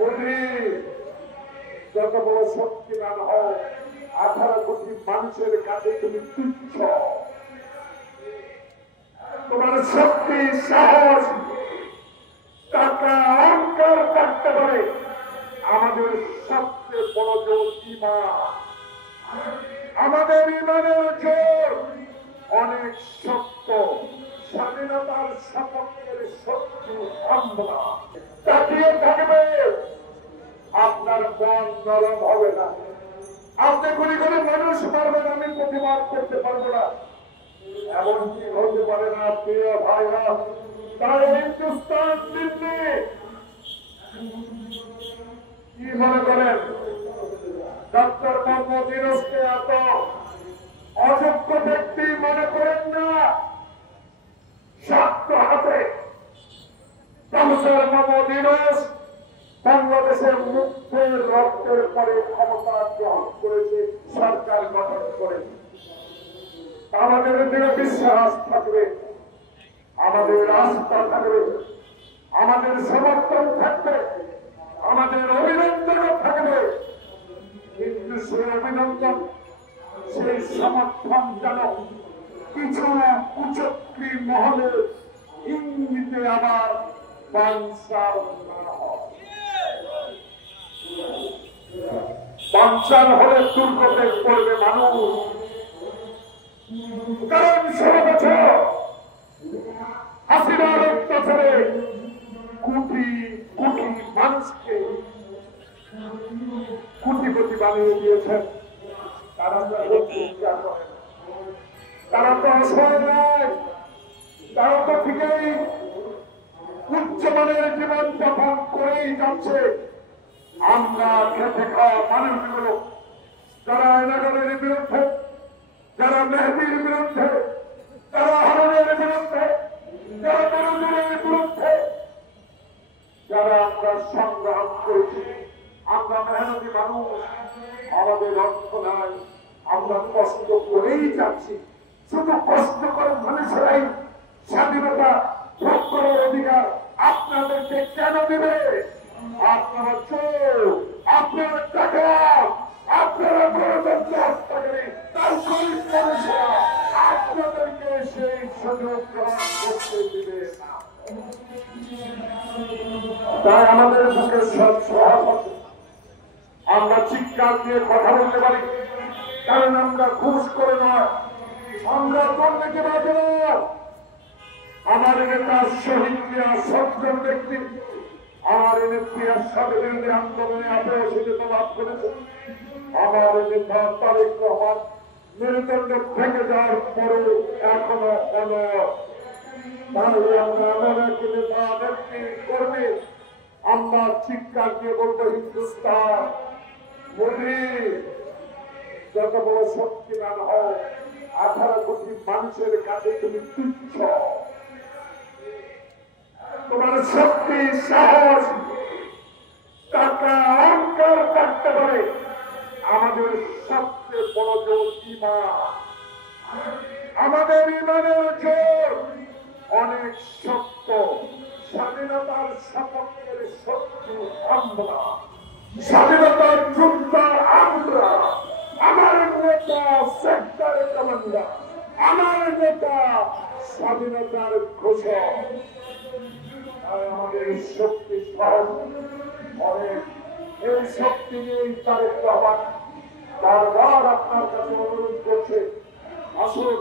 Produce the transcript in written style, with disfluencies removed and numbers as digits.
মোদী যত বড় শক্তিমান হও, 18 কোটি মানুষের কাছে তুমি তুচ্ছ। তোমার শক্তি, সাহস, টাকা, অহংকার থাকতে পারে, আমাদের সবচেয়ে বড় জোর ঈমান। আমাদের ঈমানের জোর অনেক শক্ত। স্বাধীনতার সপক্ষের শক্তি আমরা তাকিয়ে থাকবে, আপনার মন নরম হবে না। আপনি গুলি করে মানুষ মারবেন, আমি প্রতিবাদ করতে পারবো না, এমনকি হতে পারে না। প্রিয় ভাইরা, তাই হিন্দুস্তান দিল্লি কি মনে করেন ডক্টর মোহাম্মদ ইউনূসকে এত অযোগ্য ব্যক্তি মনে করেন না? শক্ত হাতে ডক্টর মোহাম্মদ ইউনূস বাংলাদেশের মুক্তির রক্তের পরে ক্ষমতা গ্রহণ করেছে, সরকার গঠন করেছে। আমাদের দৃঢ় বিশ্বাস থাকবে, আমাদের আস্থা থাকবে, আমাদের সমর্থন থাকবে, আমাদের অভিনন্দন থাকবে। কিন্তু সেই অভিনন্দন, সেই সমর্থন যেন কিছু কুচক্রী মহলের ইঙ্গিতে আবার বানচাল না হয়। বানচাল হলে দুর্গতে পড়বে মানুষ। কারণ 16 বছর হাসিনার অত্যাচারে কোটি কোটি মানুষকে কোটিপতি বানিয়ে দিয়েছেন। তারা তো অসহায় নয়, তারা তো ঠিকই উচ্চমানের জীবন যাপন করেই যাচ্ছে। আমরা খেতে খাওয়া মানুষগুলো যারা এনাগরের বিরুদ্ধে, যারা মেহেদির বিরুদ্ধে, যারা হারুনের বিরুদ্ধে, যারা মনোজনের বিরুদ্ধে, যারা আমরা সংগ্রাম করেছি, আমরা মেহনতি মানুষ, আমাদের অর্থ নাই, আমরা কষ্ট করেই যাচ্ছি। শুধু কষ্ট করে মানুষেরাই স্বাধীনতা ভোগ করার অধিকার আপনাদেরকে কেন দেবে? আপনারা চোর, আপনারা টাকা, আপনারা গণতন্ত্র হত্যা করে তার গরিব মানুষেরা আপনাদেরকে সেই সুযোগ গ্রহণ করতে দিবে না। তাই আমাদের বুকে সব সাহস আছে, আমরা চিৎকার দিয়ে কথা বলতে পারি, কারণ আমরা ঘুষ করে নয়, আমরা দুর্নীতিবাদী নয়। আমার নেতা শহীদ জিয়া সজ্জন ব্যক্তি, আমার নেত্রী এরশাদ বিরোধী আন্দোলনে ৮৮ লাভ করেছে। আমার নেতা তারেক রহমান মেরুদণ্ড ভেঙে যাওয়ার পরেও এখনো অনড়। তাহলে আমরা এমন এক নেতা নেত্রী কর্মী, আমরা চিৎকার দিয়ে বলবো, হিন্দুস্তান মোদী যত বড় শক্তিমান হও, 18 কোটি মানুষের কাছে তুমি তুচ্ছ। তোমার শক্তি, সাহস, টাকা, অহংকার থাকতে পারে, আমাদের সবচেয়ে বড় জোর ঈমান। আমাদের ঈমানের জোর অনেক শক্ত। স্বাধীনতার সপক্ষের শক্তি আমরা, স্বাধীনতার যোদ্ধা আমরা। আমার নেতা সেক্টরের কমান্ডার, আমার নেতা স্বাধীনতার ঘোষক। আমাদের শক্তি সহজ অনেক, এই শক্তি নিয়েই তারেক রহমান বারবার আপনার কাছে অনুরোধ করছে, আসুন